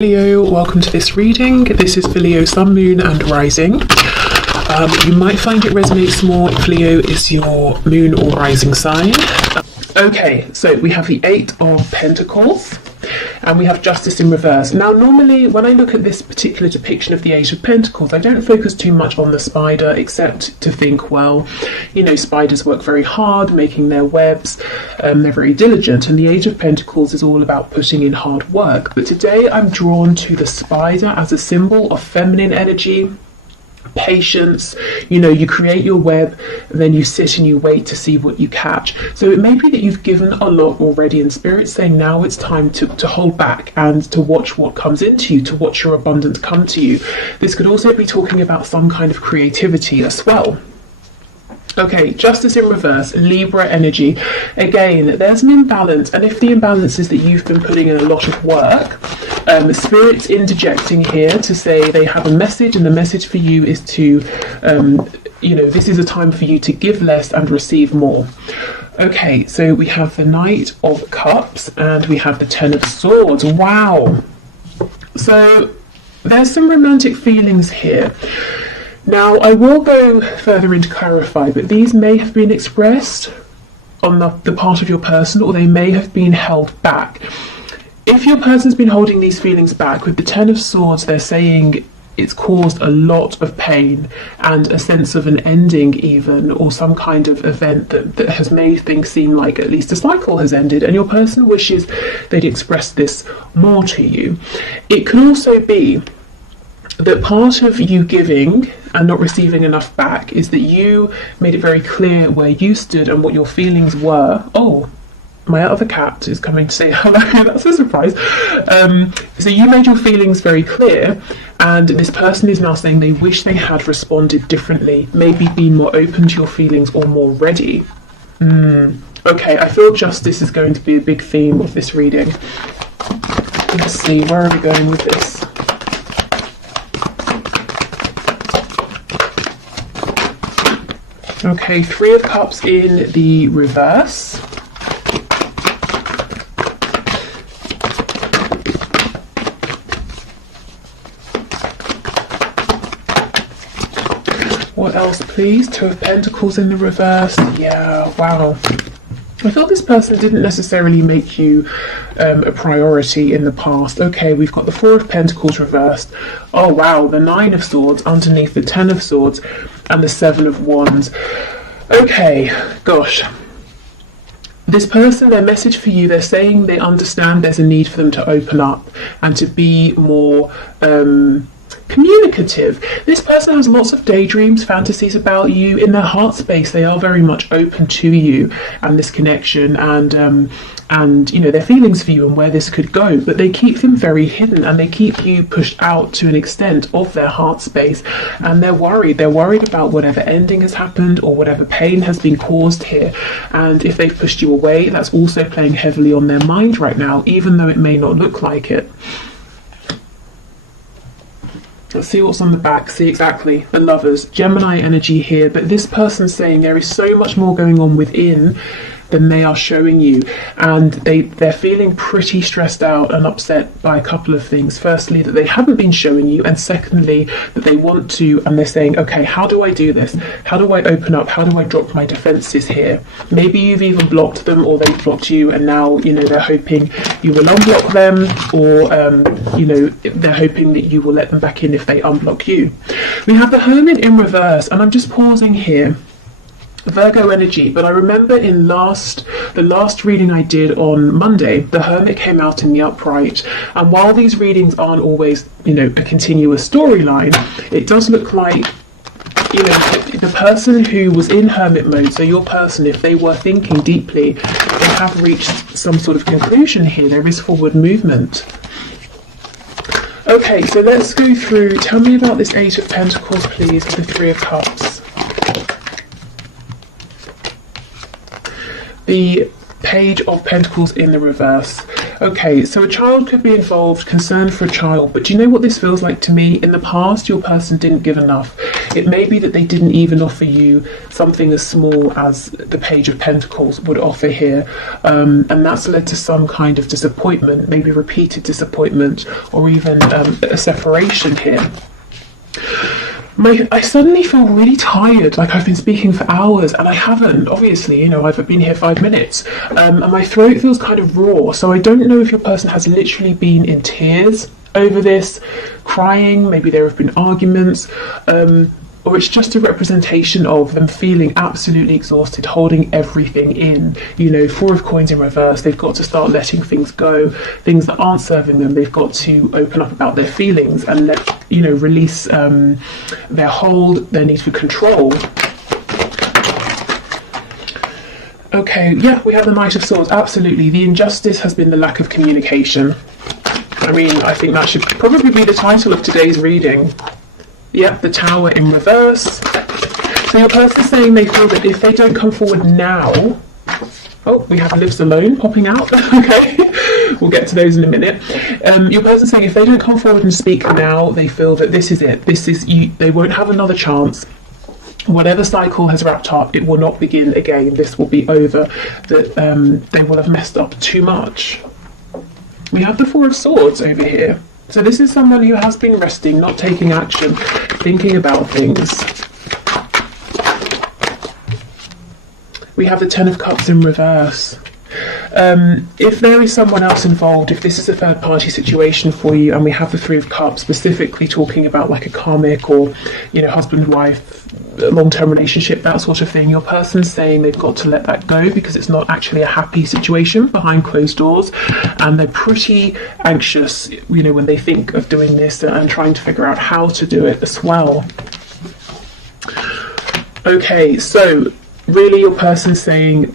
Leo, welcome to this reading. This is for Leo, Sun, Moon and Rising. You might find it resonates more if Leo is your Moon or Rising sign. Okay, so we have the Eight of Pentacles and we have Justice in reverse. Now normally when I look at this particular depiction of the Eight of Pentacles, I don't focus too much on the spider except to think, well, you know, spiders work very hard making their webs, they're very diligent, and the Eight of Pentacles is all about putting in hard work. But today I'm drawn to the spider as a symbol of feminine energy, patience. You know, you create your web and then you sit and you wait to see what you catch. So it may be that you've given a lot already and Spirit's saying now it's time to hold back and to watch what comes into you, to watch your abundance come to you. This could also be talking about some kind of creativity as well. Okay, Justice in reverse, Libra energy. Again, there's an imbalance, and if the imbalance is that you've been putting in a lot of work, Spirit's interjecting here to say they have a message, and the message for you is to, you know, this is a time for you to give less and receive more. Okay, so we have the Knight of Cups and we have the Ten of Swords. Wow. So there's some romantic feelings here. Now, I will go further in to clarify, but these may have been expressed on the part of your person, or they may have been held back. If your person's been holding these feelings back, with the Ten of Swords, they're saying it's caused a lot of pain and a sense of an ending even, or some kind of event that has made things seem like at least a cycle has ended, and your person wishes they'd express this more to you. It can also be that part of you giving and not receiving enough back is that you made it very clear where you stood and what your feelings were. Oh, my other cat is coming to say hello. That's a surprise. So you made your feelings very clear, and this person is now saying they wish they had responded differently, maybe been more open to your feelings or more ready. Okay, I feel justice is going to be a big theme of this reading. Let's see, where are we going with this? Okay, Three of Cups in the reverse. What else, please? Two of Pentacles in the reverse. Yeah, wow. I feel this person didn't necessarily make you a priority in the past. Okay, we've got the Four of Pentacles reversed. Oh wow, the Nine of Swords underneath the Ten of Swords and the Seven of Wands. Okay, gosh. This person, their message for you, they're saying they understand there's a need for them to open up and to be more communicative. This person has lots of daydreams, fantasies about you. In their heart space, they are very much open to you and this connection and you know, their feelings for you and where this could go, but they keep them very hidden and they keep you pushed out to an extent of their heart space, and they're worried about whatever ending has happened or whatever pain has been caused here. And if they've pushed you away, that's also playing heavily on their mind right now, even though it may not look like it. Let's see what's on the back. See, exactly, the Lovers, Gemini energy here, but this person's saying there is so much more going on within than they are showing you, and they're feeling pretty stressed out and upset by a couple of things. Firstly, that they haven't been showing you, and secondly, that they want to, and they're saying, okay, how do I do this? How do I open up? How do I drop my defenses here? Maybe you've even blocked them, or they've blocked you, and now, you know, they're hoping you will unblock them, or you know, they're hoping that you will let them back in if they unblock you. We have the Hermit in reverse, and I'm just pausing here. Virgo energy, but I remember in the last reading I did on Monday, the Hermit came out in the upright, and while these readings aren't always, you know, a continuous storyline, it does look like, you know, the person who was in Hermit mode, so your person, if they were thinking deeply, they have reached some sort of conclusion here. There is forward movement. Okay, so let's go through. Tell me about this Eight of Pentacles, please, with the Three of Cups. The Page of Pentacles in the reverse. Okay, so a child could be involved, concern for a child, but do you know what this feels like to me? In the past, your person didn't give enough. It may be that they didn't even offer you something as small as the Page of Pentacles would offer here, and that's led to some kind of disappointment, maybe repeated disappointment, or even a separation here. I suddenly feel really tired, like I've been speaking for hours, and I haven't, obviously, you know, I've been here 5 minutes, and my throat feels kind of raw, so I don't know if your person has literally been in tears over this, crying, maybe there have been arguments, or it's just a representation of them feeling absolutely exhausted, holding everything in. You know, 4 of Coins in reverse, they've got to start letting things go, things that aren't serving them. They've got to open up about their feelings and let, you know, release their hold, their need for control. Okay, yeah, we have the Knight of Swords, absolutely. The injustice has been the lack of communication. I mean, I think that should probably be the title of today's reading. Yep, the Tower in reverse. So your person's saying they feel that if they don't come forward now... Oh, we have Lives Alone popping out. Okay, we'll get to those in a minute. Your person's saying if they don't come forward and speak now, they feel that this is it. This is you. They won't have another chance. Whatever cycle has wrapped up, it will not begin again. This will be over. That they will have messed up too much. We have the 4 of Swords over here. So this is someone who has been resting, not taking action, thinking about things. We have the 10 of Cups in reverse. If there is someone else involved, if this is a third party situation for you, and we have the 3 of Cups specifically talking about like a karmic or, you know, husband, wife, long-term relationship, that sort of thing, your person's saying they've got to let that go because it's not actually a happy situation behind closed doors, and they're pretty anxious, you know, when they think of doing this and trying to figure out how to do it as well. Okay, so really your person's saying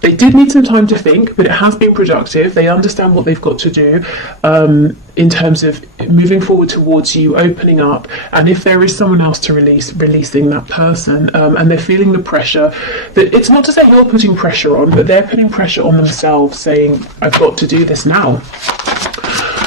they did need some time to think, but it has been productive. They understand what they've got to do in terms of moving forward towards you, opening up, and if there is someone else to releasing that person, and they're feeling the pressure. That it's not to say you're putting pressure on, but they're putting pressure on themselves, saying, I've got to do this now.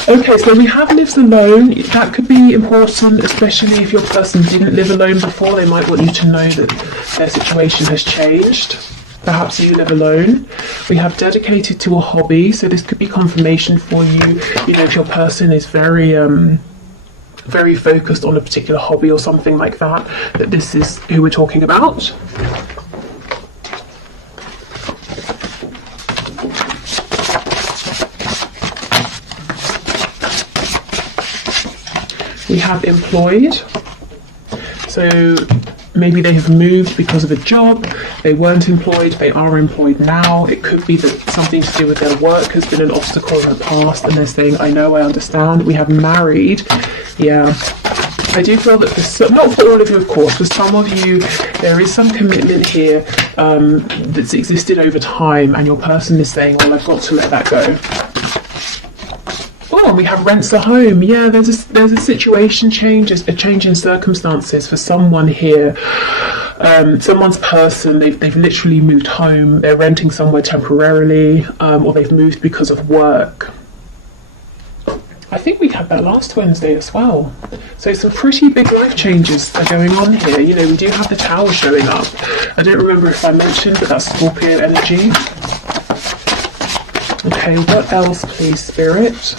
Okay, so we have Lives Alone. That could be important, especially if your person didn't live alone before. They might want you to know that their situation has changed. Perhaps you live alone. We have Dedicated to a hobby, so this could be confirmation for you. You know, if your person is very very focused on a particular hobby or something like that, that this is who we're talking about. We have Employed. So maybe they have moved because of a job, they weren't employed, they are employed now. It could be that something to do with their work has been an obstacle in the past and they're saying, I know, I understand. We have Married. Yeah, I do feel that for not for all of you, of course, for some of you, there is some commitment here that's existed over time, and your person is saying, well, I've got to let that go. Oh, and we have Rents a Home. Yeah, there's a situation change, a change in circumstances for someone here. Someone's person, they've literally moved home, they're renting somewhere temporarily, or they've moved because of work. I think we had that last Wednesday as well. So some pretty big life changes are going on here. You know, we do have the Tower showing up. I don't remember if I mentioned, but that's Scorpio energy. Okay, what else, please, Spirit?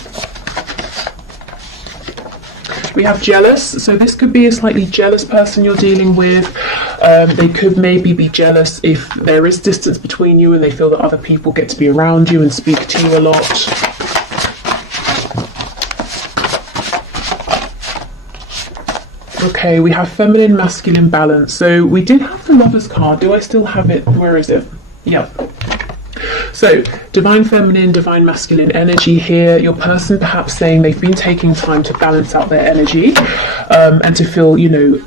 We have Jealous. So this could be a slightly jealous person you're dealing with. They could maybe be jealous if there is distance between you and they feel that other people get to be around you and speak to you a lot. Okay, we have Feminine, Masculine balance. So we did have the Lovers card. Do I still have it? Where is it? Yep. So, Divine Feminine, Divine Masculine energy here. Your person perhaps saying they've been taking time to balance out their energy and to feel, you know,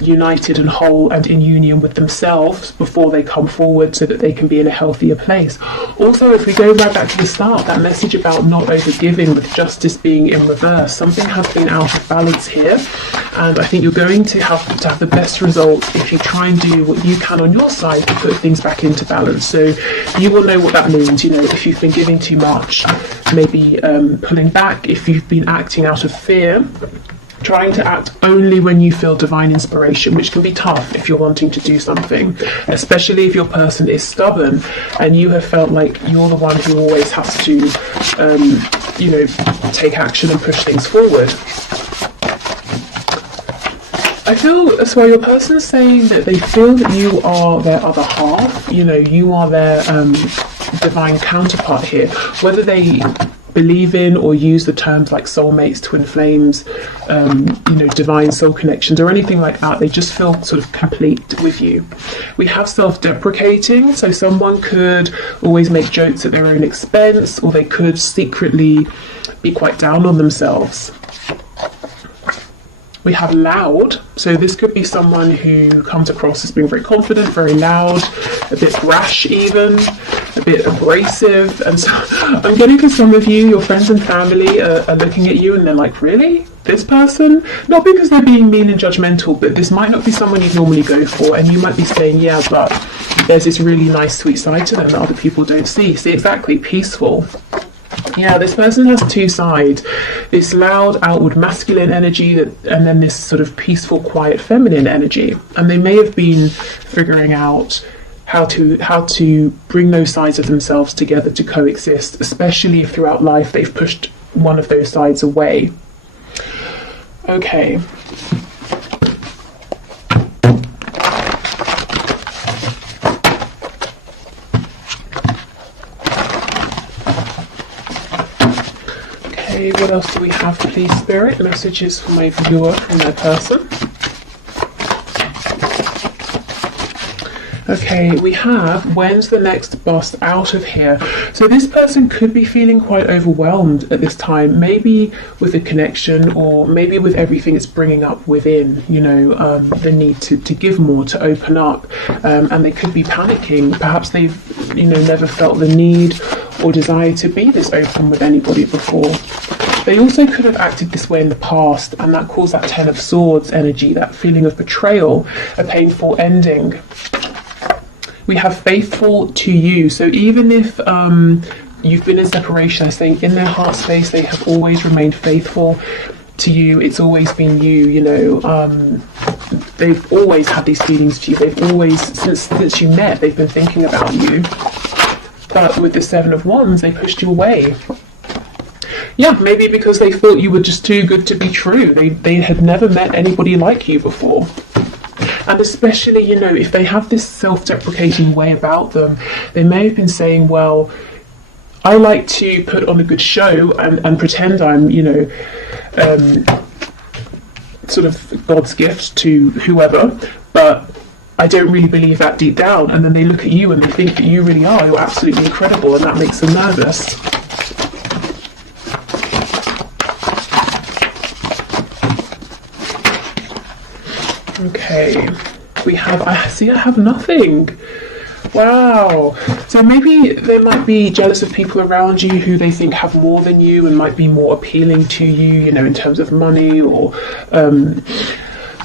united and whole and in union with themselves before they come forward so that they can be in a healthier place. Also, if we go right back to the start, that message about not overgiving with justice being in reverse, something has been out of balance here. And I think you're going to have the best results if you try and do what you can on your side to put things back into balance. So you will know what that means. You know, if you've been giving too much, maybe pulling back. If you've been acting out of fear, trying to act only when you feel divine inspiration, which can be tough if you're wanting to do something, especially if your person is stubborn and you have felt like you're the one who always has to, you know, take action and push things forward. I feel as well your person is saying that they feel that you are their other half, you know, you are their divine counterpart here, whether they believe in or use the terms like soulmates, twin flames, you know, divine soul connections or anything like that. They just feel sort of complete with you. We have self-deprecating, so someone could always make jokes at their own expense, or they could secretly be quite down on themselves. We have loud, so this could be someone who comes across as being very confident, very loud, a bit brash even, a bit abrasive. And so I'm getting for some of you, your friends and family are looking at you and they're like, really? This person? Not because they're being mean and judgmental, but this might not be someone you'd normally go for, and you might be saying, yeah, but there's this really nice sweet side to them that other people don't see. See, exactly, peaceful. Yeah, this person has two sides, this loud outward masculine energy and then this sort of peaceful quiet feminine energy, and they may have been figuring out how to bring those sides of themselves together to coexist, especially if throughout life they've pushed one of those sides away. Okay. What else do we have, please, Spirit? Messages for my viewer from their person. Okay, we have, when's the next bus out of here? So this person could be feeling quite overwhelmed at this time, maybe with the connection or maybe with everything it's bringing up within, you know, the need to give more, to open up, and they could be panicking. Perhaps they've, you know, never felt the need or desire to be this open with anybody before. They also could have acted this way in the past, and that caused that Ten of Swords energy, that feeling of betrayal, a painful ending. We have faithful to you. So even if you've been in separation, I think in their heart space they have always remained faithful to you. It's always been you, you know. They've always had these feelings for you. They've always, since you met, they've been thinking about you. But with the Seven of Wands, they pushed you away. Yeah, maybe because they thought you were just too good to be true. They had never met anybody like you before. And especially, you know, if they have this self-deprecating way about them, they may have been saying, well, I like to put on a good show and pretend I'm, you know, sort of God's gift to whoever, but I don't really believe that deep down. And then they look at you and they think that you really are. You're absolutely incredible, and that makes them nervous. Okay, we have, I have nothing. Wow. So maybe they might be jealous of people around you who they think have more than you and might be more appealing to you, you know, in terms of money or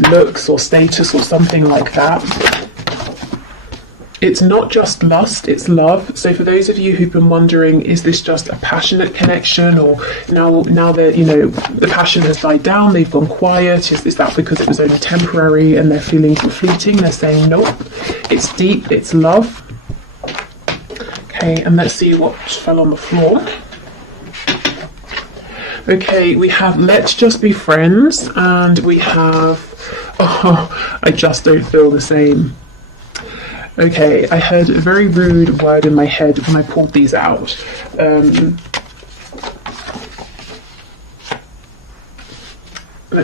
looks or status or something like that. It's not just lust, it's love. So for those of you who've been wondering, is this just a passionate connection, or now that, you know, the passion has died down, they've gone quiet, is that because it was only temporary and their feelings were fleeting? They're saying nope, it's deep, it's love. Okay, and let's see what fell on the floor. Okay, we have let's just be friends, and we have, oh, I just don't feel the same. Okay, I heard a very rude word in my head when I pulled these out.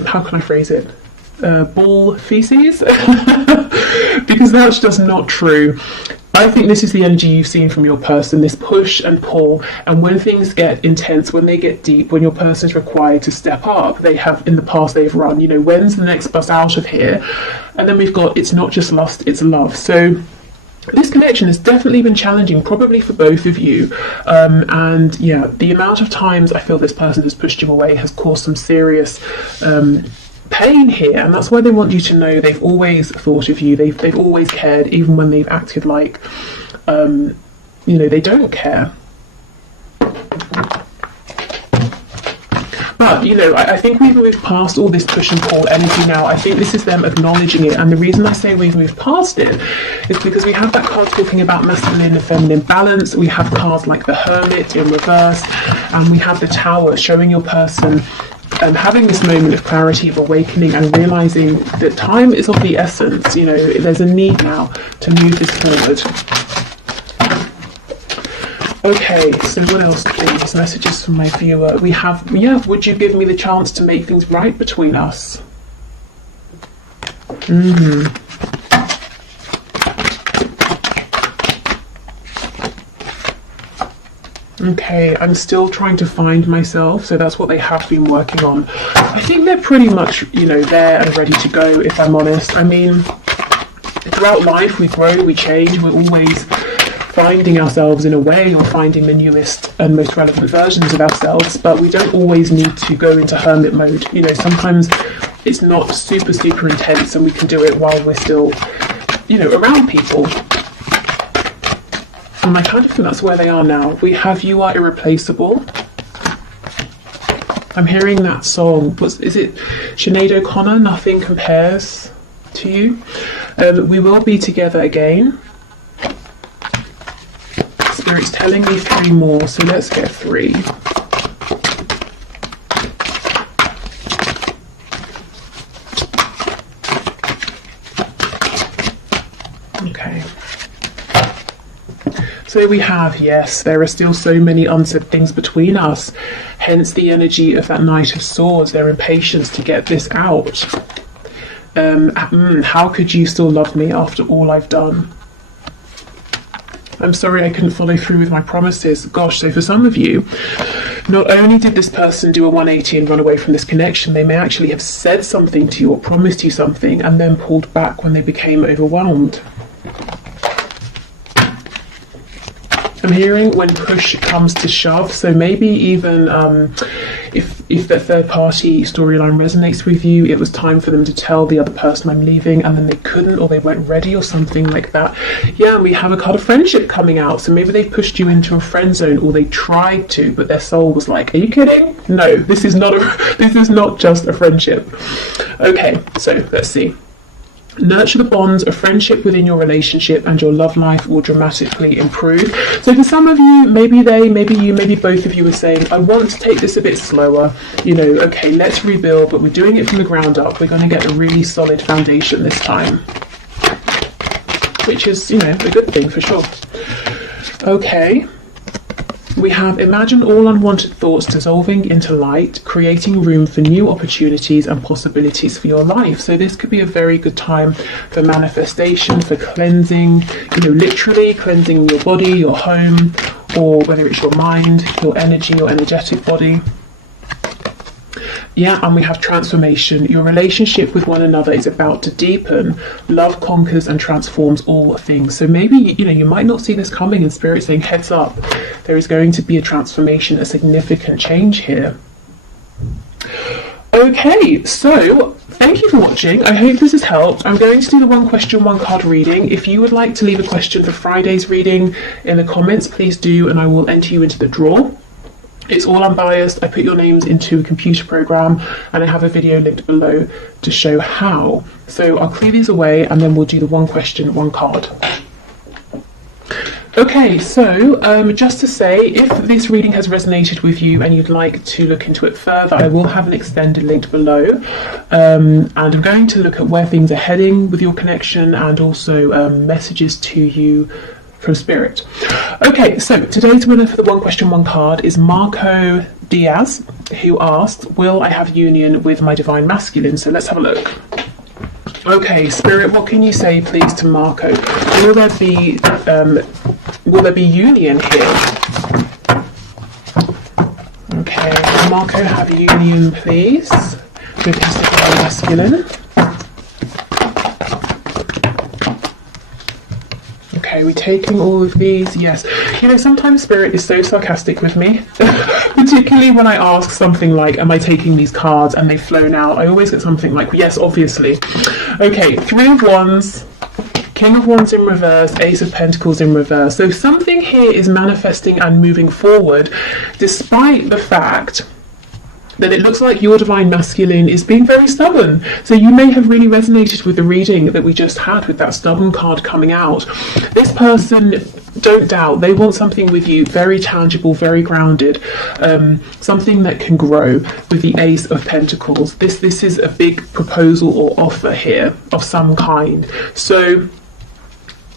How can I phrase it? Bull feces? Because that's just not true. I think this is the energy you've seen from your person, this push and pull, and when things get intense, when they get deep, when your person is required to step up, they have, in the past, they've run, you know, when's the next bus out of here? And then we've got, it's not just lust, it's love. So this connection has definitely been challenging, probably for both of you. And yeah, the amount of times I feel this person has pushed you away has caused some serious pain here, and that's why they want you to know they've always thought of you. They've always cared, even when they've acted like, you know, they don't care. But, you know, I think we've moved past all this push and pull energy now. I think this is them acknowledging it. And the reason I say we've moved past it is because we have that card talking about masculine and feminine balance. We have cards like the Hermit in reverse. And we have the Tower showing your person having this moment of clarity, of awakening, and realizing that time is of the essence. You know, there's a need now to move this forward. Okay, so what else, please? Messages from my viewer. We have, yeah, would you give me the chance to make things right between us? Okay, I'm still trying to find myself, so that's what they have been working on. I think they're pretty much, you know, there and ready to go, if I'm honest. I mean, throughout life, we grow, we change, we're always finding ourselves in a way, or finding the newest and most relevant versions of ourselves, but we don't always need to go into hermit mode. You know, sometimes it's not super intense, and we can do it while we're still, you know, around people. And I kind of think that's where they are now. We have You Are Irreplaceable. I'm hearing that song. Is it Sinead O'Connor? Nothing Compares to You. We will be together again. Spirit's telling me 3 more, so let's get 3. Okay. So we have, yes, there are still so many unsaid things between us, hence the energy of that Knight of Swords, their impatience to get this out. How could you still love me after all I've done? I'm sorry I couldn't follow through with my promises. Gosh, so for some of you, not only did this person do a 180 and run away from this connection, they may actually have said something to you or promised you something and then pulled back when they became overwhelmed. I'm hearing when push comes to shove, so maybe even if the third party storyline resonates with you, it was time for them to tell the other person I'm leaving and then they couldn't, or they weren't ready, or something like that. Yeah, and we have a card of friendship coming out, so maybe they pushed you into a friend zone, or they tried to, but their soul was like, are you kidding? No, this is not just a friendship. Okay, so let's see. Nurture the bonds of friendship within your relationship and your love life will dramatically improve. So for some of you, maybe they, maybe you, maybe both of you are saying, I want to take this a bit slower. You know, okay, let's rebuild, but we're doing it from the ground up. We're going to get a really solid foundation this time. Which is, you know, a good thing for sure. Okay. We have imagine all unwanted thoughts dissolving into light, creating room for new opportunities and possibilities for your life. So this could be a very good time for manifestation, for cleansing, you know, literally cleansing your body, your home, or whether it's your mind, your energy, your energetic body. Yeah, and we have transformation. Your relationship with one another is about to deepen. Love conquers and transforms all things. So maybe, you know, you might not see this coming, and Spirit saying, heads up, there is going to be a transformation, a significant change here. Okay, so thank you for watching. I hope this has helped. I'm going to do the 1 question, 1 card reading. If you would like to leave a question for Friday's reading in the comments, please do, and I will enter you into the draw. It's all unbiased. I put your names into a computer program and I have a video linked below to show how. So I'll clear these away and then we'll do the 1 question, 1 card. Okay, so just to say, if this reading has resonated with you and you'd like to look into it further, I will have an extended link below. And I'm going to look at where things are heading with your connection and also messages to you from Spirit. Okay, so today's winner for the 1 question, 1 card is Marco Diaz, who asked, will I have union with my divine masculine? So let's have a look. Okay, Spirit, what can you say please to Marco? Will there be union here? Okay, Marco, have union please with his divine masculine. Okay, Okay, we're taking all of these. Yes. You know, sometimes Spirit is so sarcastic with me, particularly when I ask something like, am I taking these cards? And they've flown out. I always get something like, yes, obviously. Okay, Three of Wands, King of Wands in reverse, Ace of Pentacles in reverse. So something here is manifesting and moving forward, despite the fact that it looks like your divine masculine is being very stubborn. So you may have really resonated with the reading that we just had with that stubborn card coming out. This person, don't doubt, they want something with you very tangible, very grounded, something that can grow with the Ace of Pentacles. This is a big proposal or offer here of some kind. So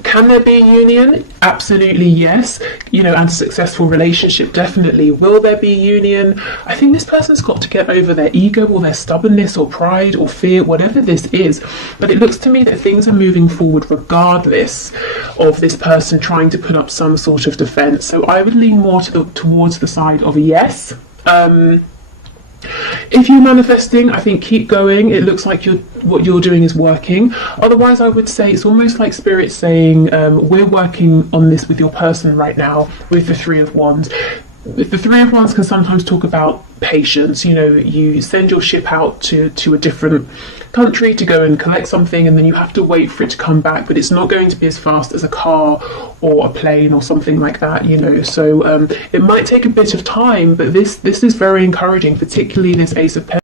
can there be a union? Absolutely, yes. You know, and a successful relationship, definitely. Will there be union? I think this person's got to get over their ego or their stubbornness or pride or fear, whatever this is. But it looks to me that things are moving forward regardless of this person trying to put up some sort of defense. So I would lean more towards the side of a yes. If you're manifesting, I think keep going. It looks like what you're doing is working. Otherwise, I would say it's almost like Spirit saying, we're working on this with your person right now with the Three of Wands. The Three of Wands can sometimes talk about patience. You know, you send your ship out to a different country to go and collect something, and then you have to wait for it to come back, but it's not going to be as fast as a car or a plane or something like that, you know. So it might take a bit of time, but this is very encouraging, particularly this Ace of Pentacles.